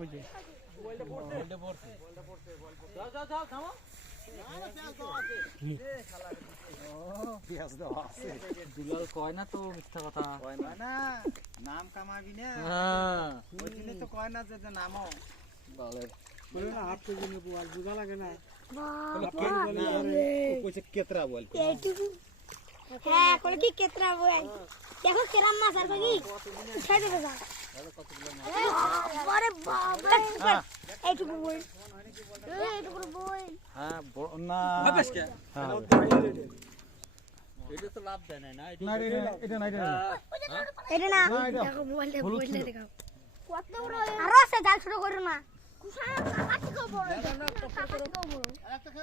ওই যে বলটা পড়ছে যাও যাও যাও থামো পেঁয়াজ দেওয়া আছে দুলাল কয় না তো মিথ্যা কথা কয় না নাম কামাবি না হ্যাঁ ওই দিনে তো কয় না যে নামও বলে বলে না হাফ কেজি নেবো আর বুঝা লাগে না কইছে কেতরা বল এইটুকু হ্যাঁ কোন কি কেতরা বল দেখো কেরাম মাছ আর কি উঠাই দেবে যা আরে বাবা এইটুকু বল এইটুকু বল হ্যাঁ না ভাবেস কে হ্যাঁ এটা তো লাভ দেয় না না এটা না এটা না দেখো বললে বললে দেখো কত বড় আরো আছে জাল ছোট করো না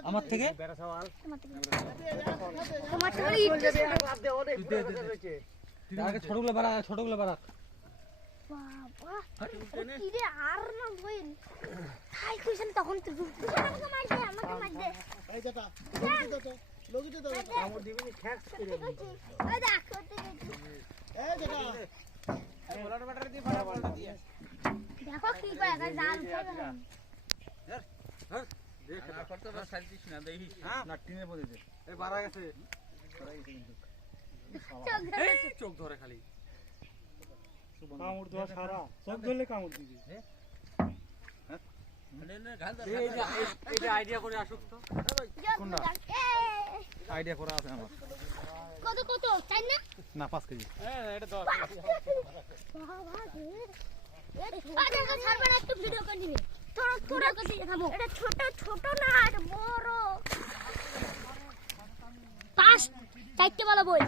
আমার থেকে তোমার থেকে আগে ছোটগুলো বাড়া ছোটগুলো বাড়া বাবা কি রে আর না বইন খাই কইছেন তখন তো আমাকে মার দে এই যেটা লগি তো আমার দিবি খ্যাক্স করে ওই দেখ করতে এই যেটা এই বলার ব্যাটারি দিয়ে বড় বলটা দিয়ে দেখো কি কয় আগে জাল উঠাবে দেখ না করতে পার সাইজ না দেখিস না টিনের মধ্যে দে এই বাড়া গেছে চোখ ধরে খালি কামড় দেওয়া সারা সব ধরলে কামড় দিবি এই যে আইডিয়া করে আসুক তো আইডিয়া করা আছে আমার কত কত চাই না না 5 কেজি এটা ধর বাবা রে আরে ছাড়বে না একটু ভিডিও করে দিবে তোরা তোরা করে দিয়ে থামো এটা ছোট ছোট না এটা বড় পাঁচ চারটে বলা বল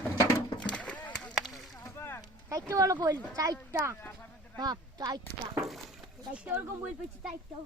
চারটে বলা বল চারটা বাপ চারটা চারটে ওরকম বল পেয়েছি চারটা